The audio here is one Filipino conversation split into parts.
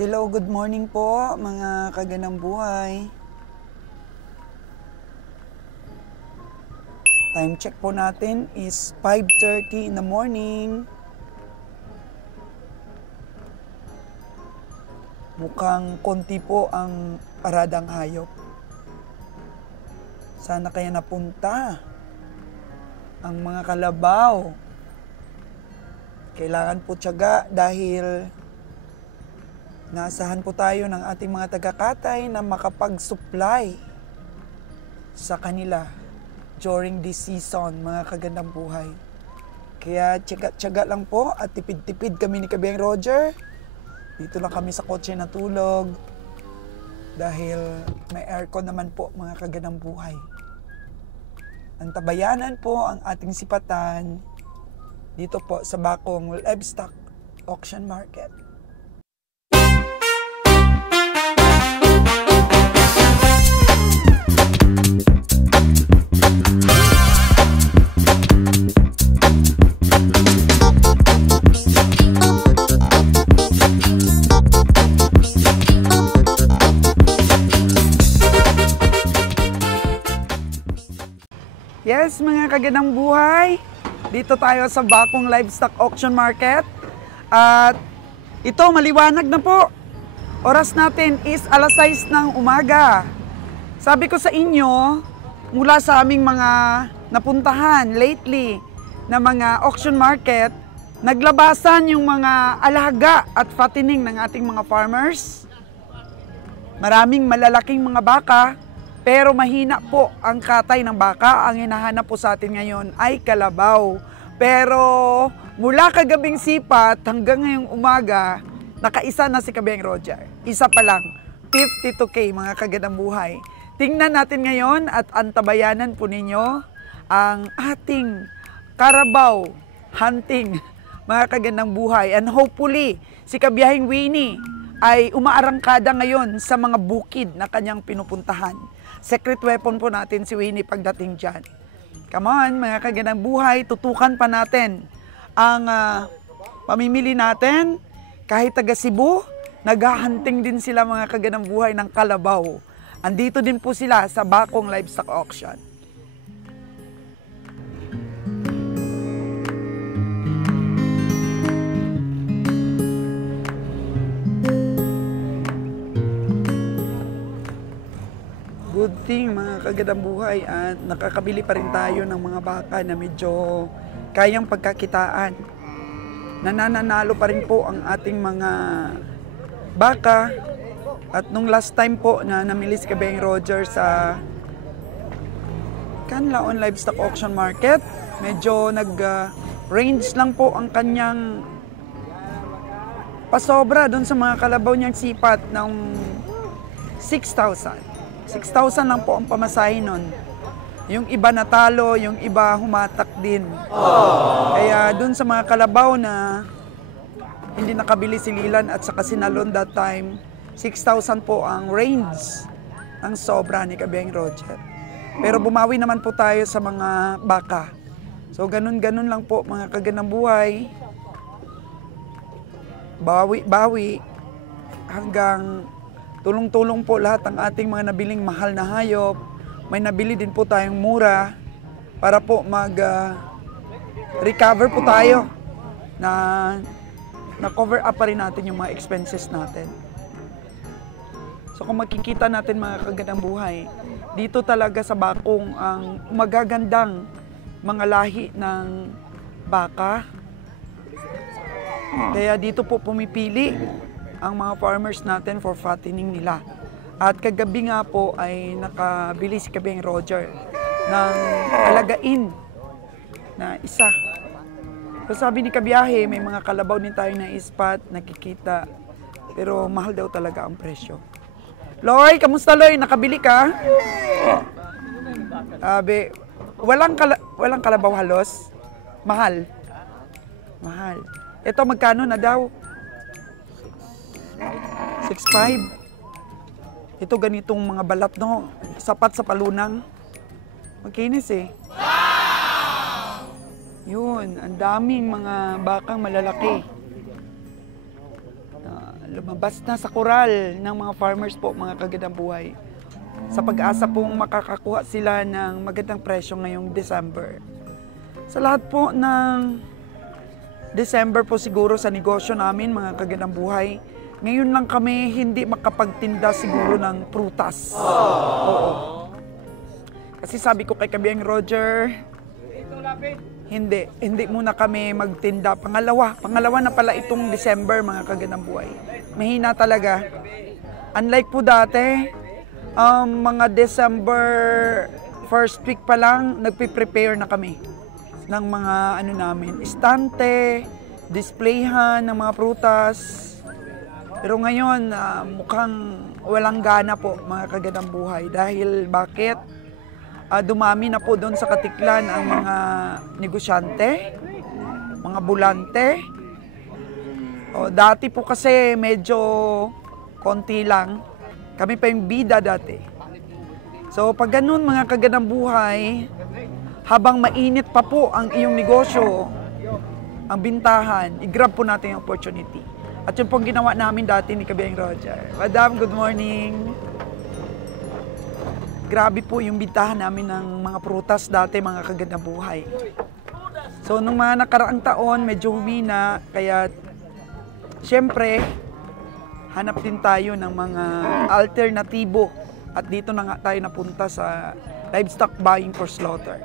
Hello, good morning po mga kaganang buhay. Time check po natin is 5:30 in the morning. Mukhang konti po ang paradang hayop. Sana kaya napunta ang mga kalabaw. Kailangan po tiyaga dahil naasahan po tayo ng ating mga tagakatay na makapag-supply sa kanila during this season, mga kagandang buhay. Kaya tiyaga lang po at tipid-tipid kami ni Kabeng Roger. Dito lang kami sa kotse natulog dahil may aircon naman po, mga kagandang buhay. Antabayanan po ang ating sipatan dito po sa Bakong Livestock Auction Market. Yes, mga kagandang buhay, dito tayo sa Bakong Livestock Auction Market. At ito, maliwanag na po. Oras natin is 6:00 ng umaga. Sabi ko sa inyo, mula sa aming mga napuntahan lately na mga auction market, naglabasan yung mga alaga at fattening ng ating mga farmers. Maraming malalaking mga baka, pero mahina po ang katay ng baka. Ang hinahanap po sa atin ngayon ay kalabaw. Pero mula kagabing sipat hanggang ngayong umaga, nakaisa na si Kabeng Roger. Isa pa lang, 52K mga kagandang buhay. Tingnan natin ngayon at antabayanan po ninyo ang ating Carabao hunting, mga kagandang buhay. And hopefully, si Kabiyahing Winnie ay umaarangkada ngayon sa mga bukid na kanyang pinupuntahan. Secret weapon po natin si Winnie pagdating dyan. Come on, mga kagandang buhay, tutukan pa natin ang pamimili natin. Kahit taga Cebu, naghahunting din sila, mga kagandang buhay, ng kalabaw. Andito din po sila sa Bakong Livestock Auction. Good thing, mga kagandang buhay, at nakakabili pa rin tayo ng mga baka na medyo kayang pagkakitaan. Nananalo pa rin po ang ating mga baka. At nung last time po na namili si Kabeng Roger sa Canlaon Livestock Auction Market, medyo nag-range lang po ang kanyang pasobra doon sa mga kalabaw niyang sipat ng 6,000. 6,000 lang po ang pamasahe nun. Yung iba natalo, yung iba humatak din. Kaya dun sa mga kalabaw na hindi nakabili si Lilan at saka sinalon that time, 6,000 po ang range ng sobra ni Kabeng Roger. Pero bumawi naman po tayo sa mga baka. So ganun-ganun lang po, mga kagandang buhay. Bawi-bawi hanggang tulong-tulong po lahat ang ating mga nabiling mahal na hayop. May nabili din po tayong mura para po mag-recover po tayo na cover up pa rin natin yung mga expenses natin. So kung makikita natin, mga kagandang buhay, dito talaga sa Bakong ang magagandang mga lahi ng baka. Kaya dito po pumipili ang mga farmers natin for fattening nila. At kagabi nga po ay nakabili si Kabeng Roger ng alagain na isa. So sabi ni Kabiyahe, may mga kalabaw din tayo na ispat, nakikita. Pero mahal daw talaga ang presyo. Loy, kamusta Loy? Nakabili ka? Walang kalabaw halos? Mahal? Mahal. Ito magkano na daw? 6.5. Ito ganitong mga balat, no? Sapat sa palunang. Makinis eh. Wow! Yun, ang daming mga bakang malalaki. lumabas na sa koral ng mga farmers po, mga kagandang buhay. Sa pag-asa pong makakakuha sila ng magandang presyo ngayong December. Sa lahat po ng December po siguro sa negosyo namin, mga kagandang buhay, ngayon lang kami hindi makapagtinda siguro ng prutas. Oo. Kasi sabi ko kay Kabiang Roger, hindi muna kami magtinda. Pangalawa na pala itong December, mga kagandang buhay. Mahina talaga. Unlike po dati, mga December first week pa lang, nagpe-prepare na kami ng mga namin, istante, displayhan ng mga prutas. Pero ngayon, mukhang walang gana po, mga kagandang buhay. Dahil bakit? Dumami na po doon sa Katiklan ang mga negosyante, mga bulante. Dati po kasi medyo konti lang. Kami pa yung bida dati. So pag ganun, mga kagandang buhay, habang mainit pa po ang iyong negosyo, ang bintahan, i-grab po natin yung opportunity. At yun pong ginawa namin dati ni Kabiang Roger. Madam, good morning. Grabe po yung bintahan namin ng mga prutas dati, mga kagandang buhay. So, nung mga nakaraang taon, medyo humina. Kaya, siyempre, hanap din tayo ng mga alternatibo. At dito na nga tayo napunta sa livestock buying for slaughter.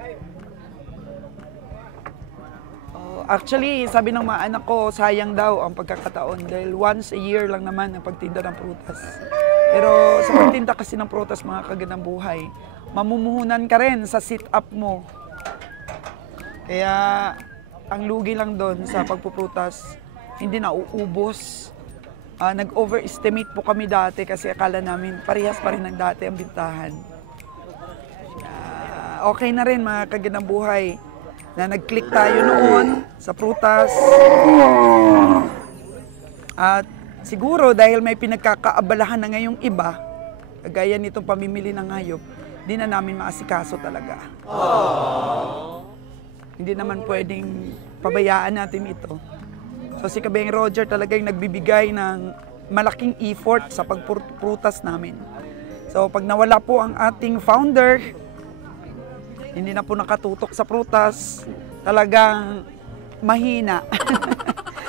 Actually, sabi ng mga anak ko, sayang daw ang pagkakataon dahil once a year lang naman ang pagtinda ng prutas. Pero sa pagtinda kasi ng prutas, mga kagandang buhay, mamumuhunan ka rin sa sit-up mo. Kaya ang lugi lang doon sa pagpuprutas, hindi na uubos. Nag-overestimate po kami dati kasi akala namin parehas pa rin ng dati ang bintahan. Okay na rin, mga kagandang buhay, na nag-click tayo noon sa prutas. At siguro dahil may pinagkakaabalahan na ngayong iba, kagaya nitong pamimili ng hayop, di na namin maasikaso talaga. Hindi naman pwedeng pabayaan natin ito. So si Kabiang Roger talagang nagbibigay ng malaking effort sa pagprutas namin. So pag nawala po ang ating founder, hindi na po nakatutok sa prutas, talagang mahina.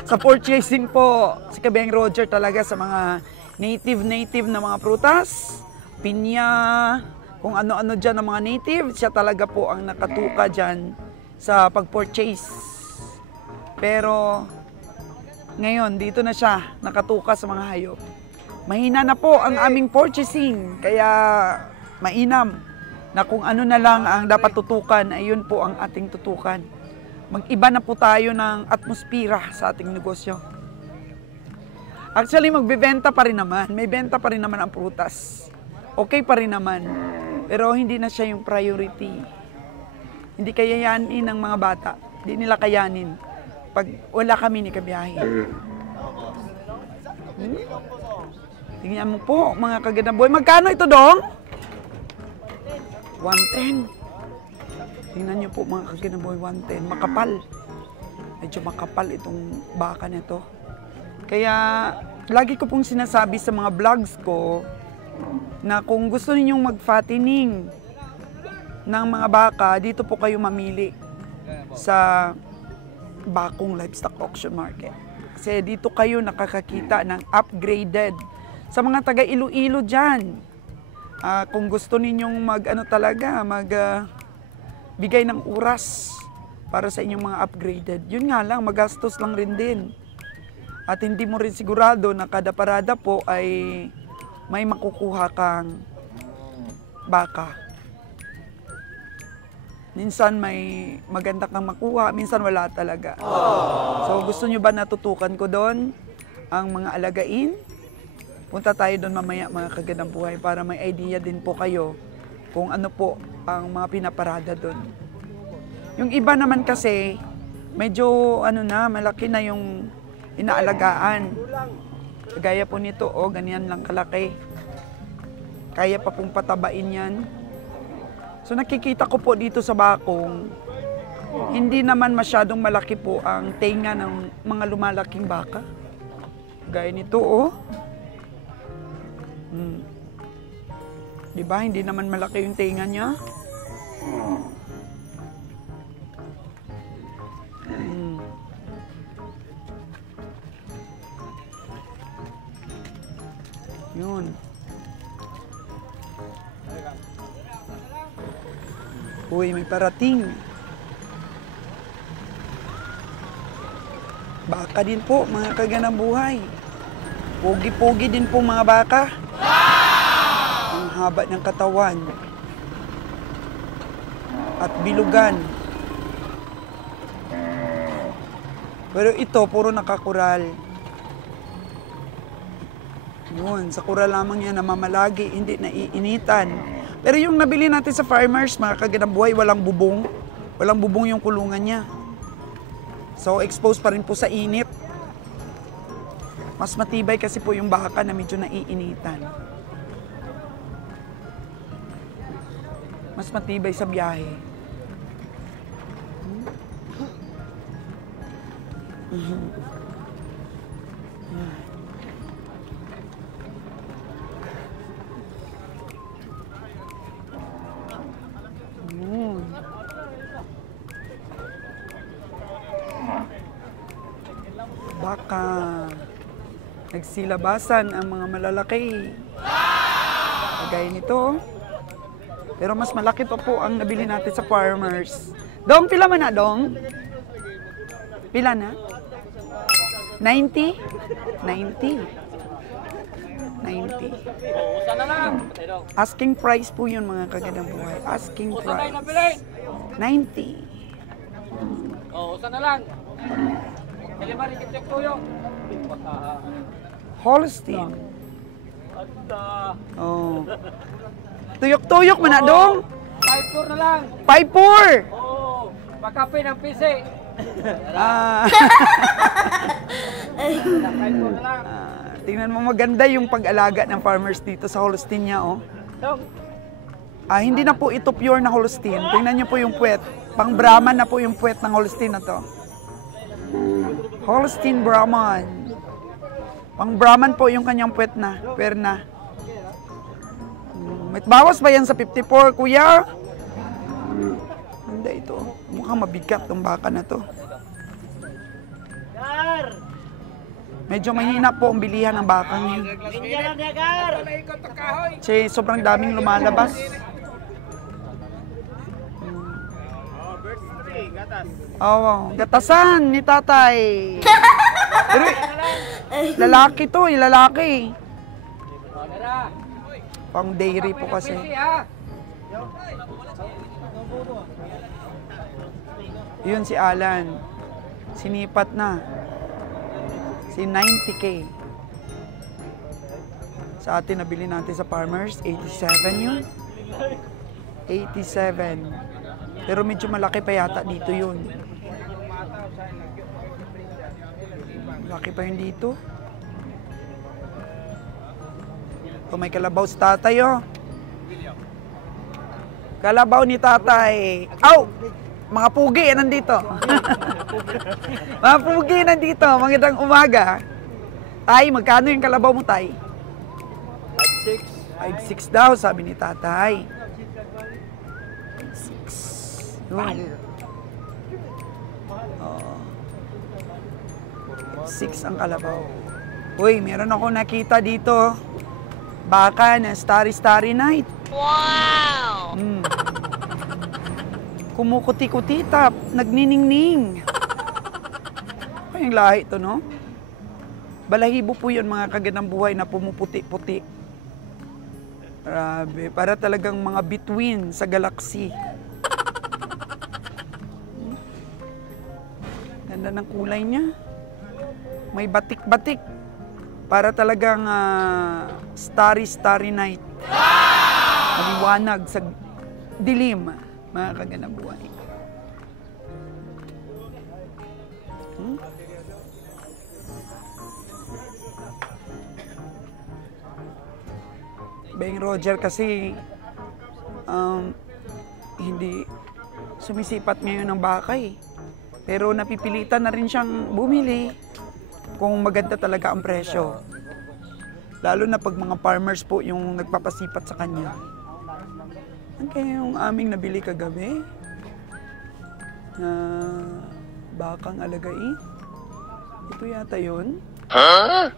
Sa purchasing po, si Kabiang Roger talaga sa mga native na mga prutas, pinya, kung ano-ano dyan ng mga native, siya talaga po ang nakatuka dyan sa pag-purchase. Pero ngayon, dito na siya nakatuka sa mga hayop. Mahina na po ang aming purchasing, kaya mainam na kung ano na lang ang dapat tutukan, ay yun po ang ating tutukan. Mag-iba na po tayo ng atmospira sa ating negosyo. Actually, magbebenta pa rin naman. May benta pa rin naman ang prutas. Okay pa rin naman. Pero hindi na siya yung priority. Hindi kayayanin ng mga bata. Hindi nila kayanin pag wala kami ni Kabiyahe. Tingnan mo po, mga kagandang buhay. Magkano ito, Dong? 110. Tingnan niyo po, mga kagandang buhay, 110. Makapal. Medyo makapal itong baka nito. Kaya lagi ko pong sinasabi sa mga vlogs ko na kung gusto ninyong mag-fattening ng mga baka, dito po kayo mamili sa Bakong Livestock Auction Market. Kasi dito kayo nakakakita ng upgraded. Sa mga taga Iloilo dyan, kung gusto ninyong bigay ng oras para sa inyong mga upgraded, yun nga lang, magastos lang rin din. At hindi mo rin sigurado na kada parada po ay may makukuha kang baka. Minsan may maganda kang makuha, minsan wala talaga. So gusto nyo ba natutukan ko doon ang mga alagain? Punta tayo doon mamaya, mga kagandang buhay, para may idea din po kayo kung ano po ang mga pinaparada doon. Yung iba naman kasi, medyo malaki na yung inaalagaan. Gaya po nito, ganyan lang kalaki. Kaya pa pong patabain yan. So nakikita ko po dito sa Bakong, hindi naman masyadong malaki po ang tenga ng mga lumalaking baka. Gaya nito, oh. Diba, hindi naman malaki yung tenga niya. Yun. Uy, may parating. Baka din po, mga kaganang buhay. Pogi-pogi din po mga baka. Ang haba ng katawan. At bilugan. Pero ito, puro nakakural. Yun, sa kural lamang yan namamalagi, hindi naiinitan. Pero yung nabili natin sa farmers, mga kaganang buhay, walang bubong. Walang bubong yung kulungan niya. So, exposed pa rin po sa init. Mas matibay kasi po yung baka na medyo naiinitan. Mas matibay sa biyahe. Baka nagsilabasan ang mga malalaki. Kagaya nito. Pero mas malaki pa po ang nabili natin sa farmers. Dong, pila man na, Dong? Pila na? 90? 90. 90. Asking price po yun, mga kagandang buhay. Asking price. 90. Usan na lang. Holstein. Oh. Tuyok-tuyok man na, Dong. 5-4 na lang. 5-4. Oo. Makape ng pisi. 5-4 na lang. Tingnan mo, maganda yung pag-alaga ng farmers dito sa Holstein niya, oh. Hindi na po ito pure na Holstein. Tingnan niyo po yung puwet. Pang Brahman na po yung puwet ng Holstein na to. Holstein Brahman. Pang Brahman po yung kanyang puwet na. Perna. May bawas ba yan sa 54, kuya? Hindi ito. Mukhang mabigat tong baka na to. Medyo mahina po ang bilihan ng bakang yun. Kasi sobrang daming lumalabas. Oo, gatasan ni tatay. Pero, lalaki to, lalaki. Pang dairy po kasi. Yun si Alan. Sinipat na. Si 90K. Sa atin, nabili natin sa farmers, 87 yun. 87. Pero medyo malaki pa yata dito yun. Malaki pa yun dito. May kalabaw si tatay, oh. Kalabaw ni tatay. Aw! Mga pugi, nandito. Mga pugi, nandito. Magandang umaga. Tay, magkano yung kalabaw mo, tay? 5'6". 5'6" daw, sabi ni tatay. 5'6". Yun. Oh. 6 ang kalabaw. Uy, meron ako nakita dito. Baka na Starry Night. Wow! Kumukuti-kutitap, nagniningning. Ay, yung lahi ito, no? Balahibo po yun, mga kagandang buhay na pumuputi-puti. Grabe, para talagang mga bituin sa galaksi. Ganda ng kulay niya. May batik-batik. Para talagang Starry Night. Maliwanag sa dilim, mga kagandang buhay. Beng Roger kasi hindi sumisipat ngayon ng baka eh. Pero napipilitan na rin siyang bumili kung maganda talaga ang presyo. Lalo na pag mga farmers po yung nagpapasipat sa kanya. Ang kaya yung aming nabili kagabi na bakang alagain. Ito yata yun? Huh?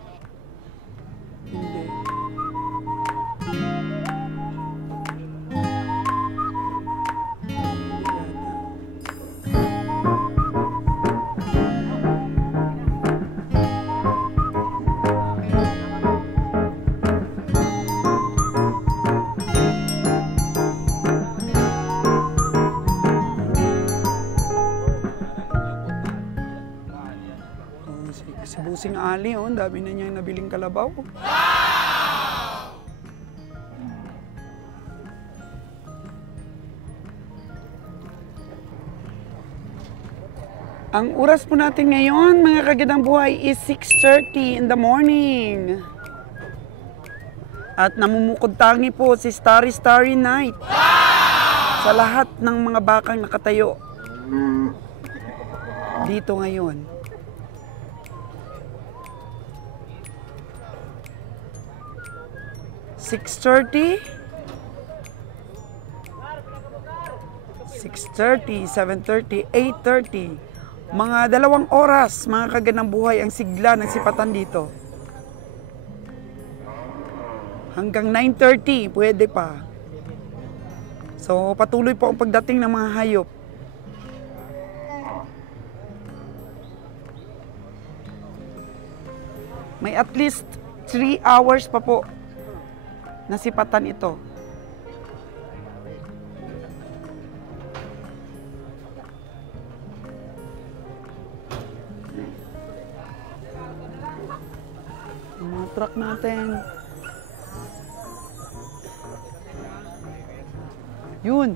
Hindi. Si Busing Ali, oh, dami na niya nabiling kalabaw. Ang oras po natin ngayon, mga kagandang buhay, is 6:30 in the morning. At namumukod tangi po si Starry Starry Night sa lahat ng mga bakang nakatayo dito ngayon. 6:30, 7:30, 8:30. Mga 2 oras, mga kagandang buhay, ang sigla ng sipatan dito. Hanggang 9:30, pwede pa. So, patuloy po ang pagdating ng mga hayop. May at least 3 hours pa po nasipatan ito. Mga truck natin. Yun.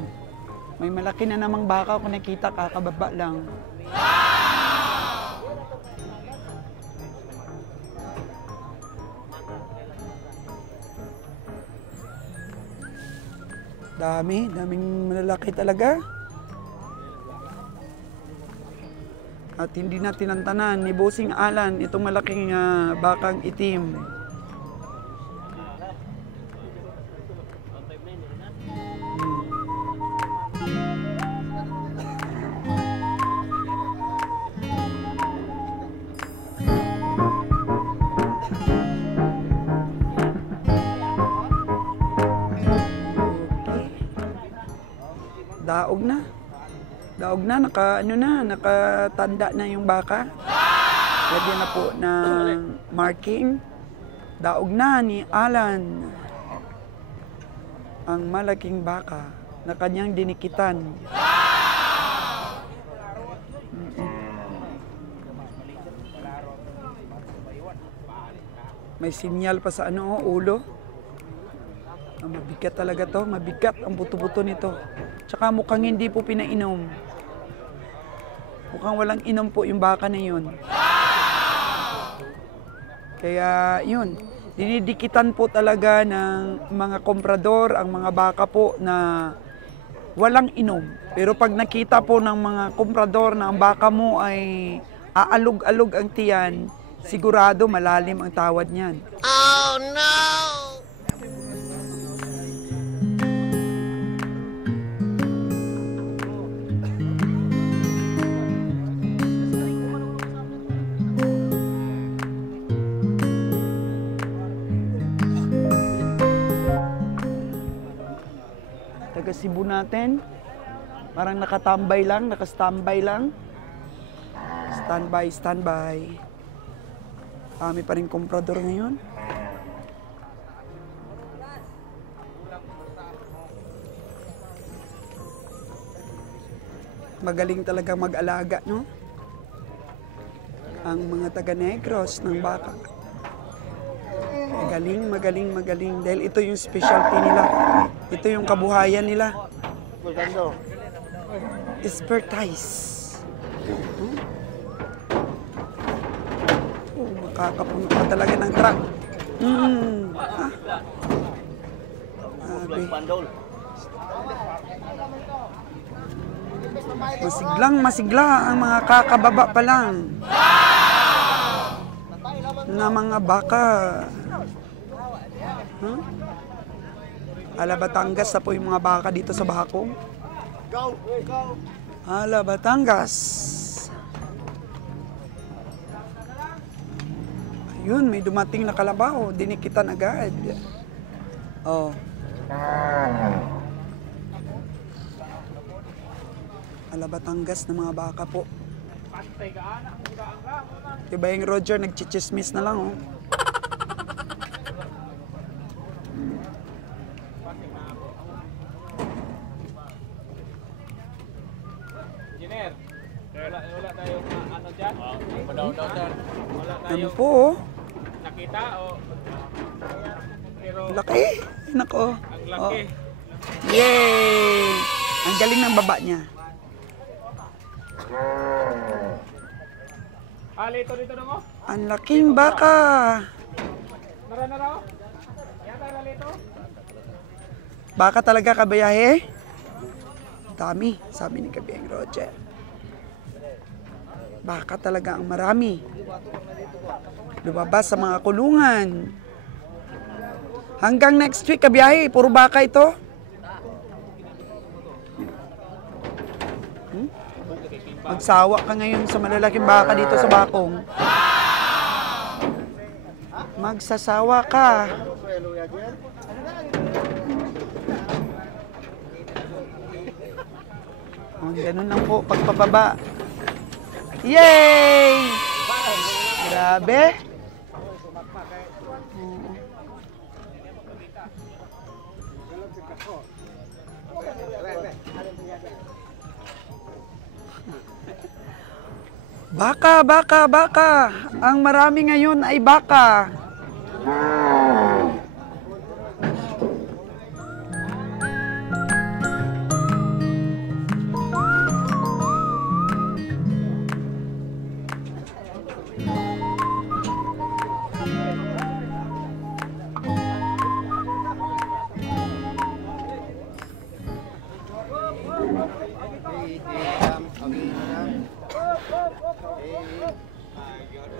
May malaki na namang baka kung nakita, kakababa lang. Daming malalaki talaga. At hindi na tinantanan ni Bossing Alan itong malaking bakang itim. Daog na, nakatanda na yung baka. Lagyan na po ng marking. Daog na ni Alan ang malaking baka na kanyang dinikitan. May sinyal pa sa ulo. Mabigat talaga to, mabigat ang buto-buto nito. Tsaka mukhang hindi po pinainom. Mukhang walang inom po yung baka na yun. Kaya yun, dinidikitan po talaga ng mga komprador ang mga baka po na walang inom. Pero pag nakita po ng mga komprador na ang baka mo ay aalog-alog ang tiyan, sigurado malalim ang tawad niyan. Oh no! Cebu natin, parang nakatambay lang, nakastambay lang. Standby. Kami pa rin komprador ngayon. Magaling talaga mag-alaga, no? Ang mga taga-Negros ng baka. Magaling. Dahil ito yung specialty nila. Ito yung kabuhayan nila. Expertise. Makakapuno ka talaga ng truck. Masiglang ang mga kakababa pa lang. na mga baka. Huh? Ala, Batangas na po yung mga baka dito sa Bakong. Ala, Batangas. Ayun, may dumating na kalabaw. Dinikitan agad. Oh. Ala, Batangas na mga baka po. Diba yung Roger, nagchichismis na lang, oh. Engineer, wala tayong ano dyan? Daw dyan. Wala Ano tayong po, oh. nakita o... Pero Laki. Nako. ang laki. Oh. Yay! Ang galing ng baba niya. Dito na mo? Ang laking baka. Nara na raw? Yata na lito? Baka talaga, kabayahe? Dami, sabi ni Kabiyang Roger. Baka talaga ang marami. Lumabas sa mga kulungan. Hanggang next week, kabiyahe, puro baka ito. Magsawa ka ngayon sa malalaking baka dito sa Bakong. Magsasawa ka. Oh, ganun lang po, pagpababa. Yay! Grabe. Baka, baka, baka. Ang marami ngayon ay baka.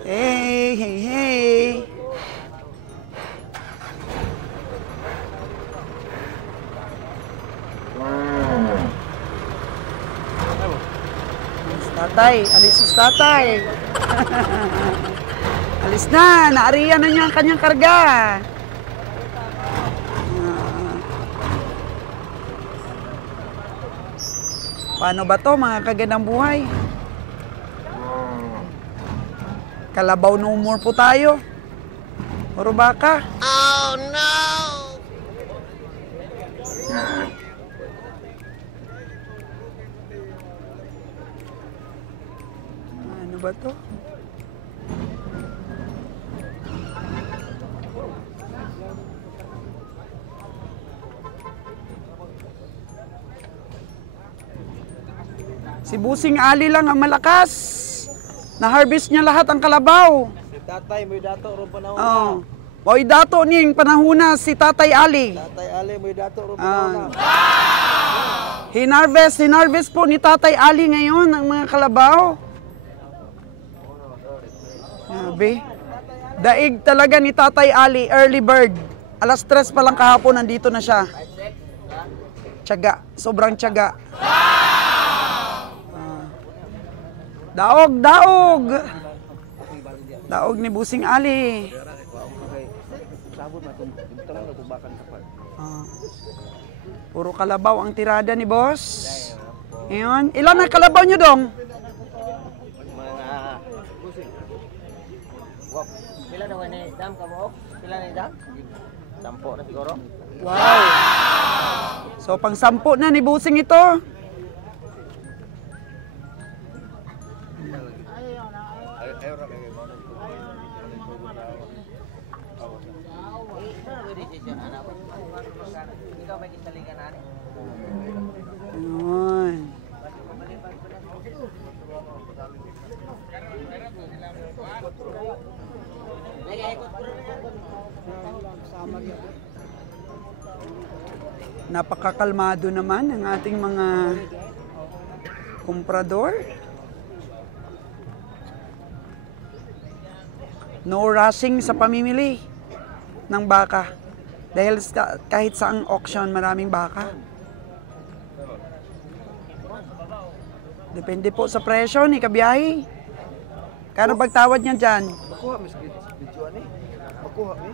Hey, hey, hey. Tatay, alis si tatay. Alis na, naariyan na niya ang kanyang karga. Paano ba to, mga kagandang buhay? Kalabaw no more po tayo. Puro baka. Oh no! Ano ba to? Si Busing Ali lang ang malakas. Na-harvest niya lahat ang kalabaw. Si Tatay, may dato ron panahon Oh. Mo'y dato ning panahuna si Tatay Ali. Tatay Ali, may dato ron panahon Hinarvest po ni Tatay Ali ngayon ang mga kalabaw. Sabi, daig talaga ni Tatay Ali, early bird. Alas 3 pa lang kahapon, nandito na siya. Tiyaga, sobrang tiyaga. Daog, daog! Daog ni Busing Ali. Puro kalabaw ang tirada ni boss. Ngayon, ilan ang kalabaw nyo dong? Pila na ni dam ka mo? Pila na dam? 10 na siguro. Wow! So, pang 10 na ni Busing ito. Ayun. Napakakalmado naman ang ating mga komprador. No rushing sa pamimili ng baka. Dahil kahit saang auction, maraming baka. Depende po sa presyo ni kabiyahe. Kano pagtawad niya dyan? Makuha mi sa video ani. Makuha mi.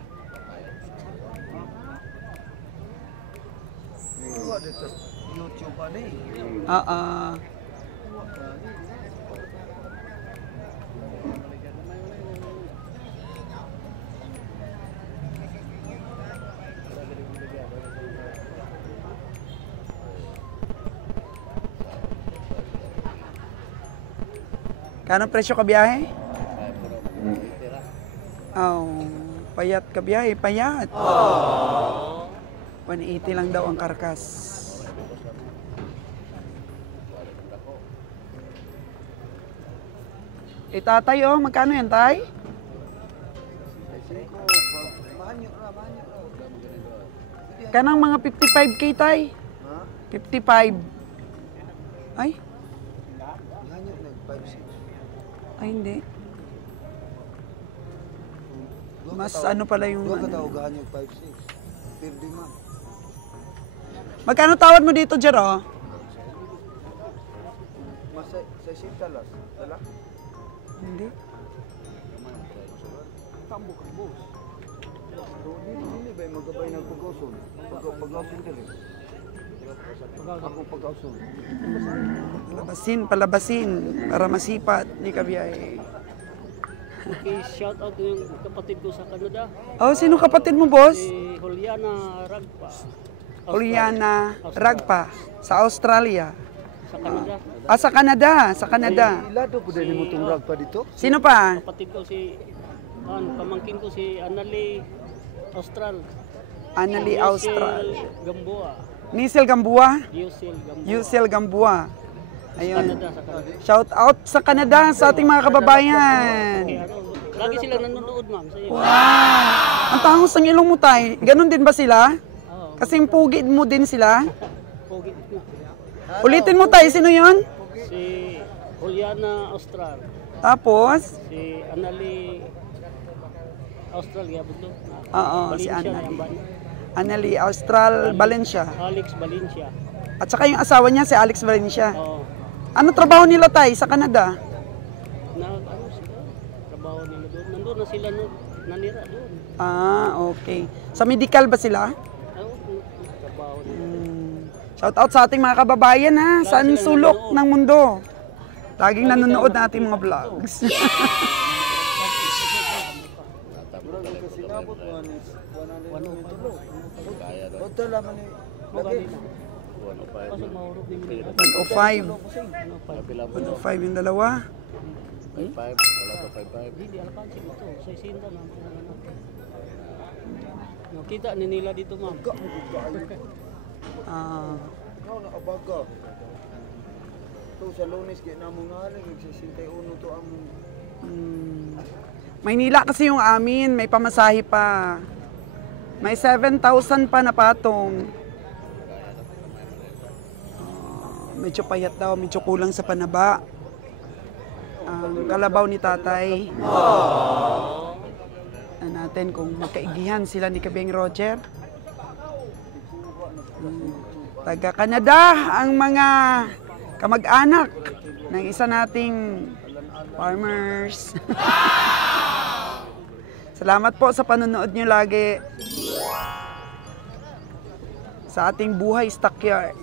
Makuha dito sa YouTube ani. Kano presyo kabiyahe? Oh, payat kabiyahe, payat. 180 lang daw ang karkas. Tatay, oh, magkano yan, tay? Kanang mga 55k, tay. 55. Ay? Hanyok nag 5-6. Ay, hindi. Mas ano pala yung... Duha ka tao gahanyog 5-6. Pirdi man. Magkano tawad mo dito, Jero? Mas sa sintalas. Dala? Hindi. Tambok ang boss. Hindi ba yung magabay ng pag-uson? Pag-uson dali. Ako pag-uson. Palabasin para masipat ni kabiyahe. Okay, shout out yung kapatid ko sa Canada, Oh, sino kapatid mo, boss? si Juliana Ragpa. Juliana Ragpa sa Australia. Sa Canada. Sa Canada, sa Canada. Ilado po din mo itong rag pa dito? Sino pa? Kapatid ko si pamangkin ko si Annalie Austral. Annalie Yusel Austral. Gamboa. Nisel Gambua? Yusel Gamboa. Yusel Gambua. Ayun. Canada, sa Canada. Shout out sa Canada sa ating mga kababayan. Okay, lagi sila nanonood, ma'am, sa iyo. Wow! Ang tangos ng ilong mo, tay. Ganon din ba sila? Oo, Kasing pugi mo din sila? pogi na. Ulitin mo, tay. Sino yon? Si Juliana Austral. Tapos? Si Annalie Austral, yabot doon. Oo, si Valencia, Annalie. Yamban. Annalie Austral Valencia. Alex Valencia. At saka yung asawa niya, si Alex Valencia. Oo. Ano trabaho nila, tay, sa Canada? Ano sila? Trabaho nila doon. Nandun na sila nanira doon. Okay. Sa medical ba sila? Trabaho nila. Shout out sa ating mga kababayan, ha, sa sulok ng mundo. Laging nanonood na ating mga vlogs. Sinabot mo ani 100. Hotel laman ni lagi. Kaso mahurot ni Mili. 105. 105 yung dalawa. 5-5, wala pa 5-5. Hindi, alapansin ito. Sa isinda na. Nakita ni nila dito, ma'am. Ikaw na abaga. To sa Lunes kay namo ngaling nagsisintai-uno to ang Maynila kasi yung amin, may pamasahe pa. May 7,000 pa na patong. Medyo payat daw, medyo kulang sa panaba. Ang kalabaw ni tatay. Natin kung magkaigihan sila ni Kabeng Roger. Taga Canada ang mga kamag-anak ng isa nating farmers. Salamat po sa panonood nyo lagi sa ating buhay stockyard.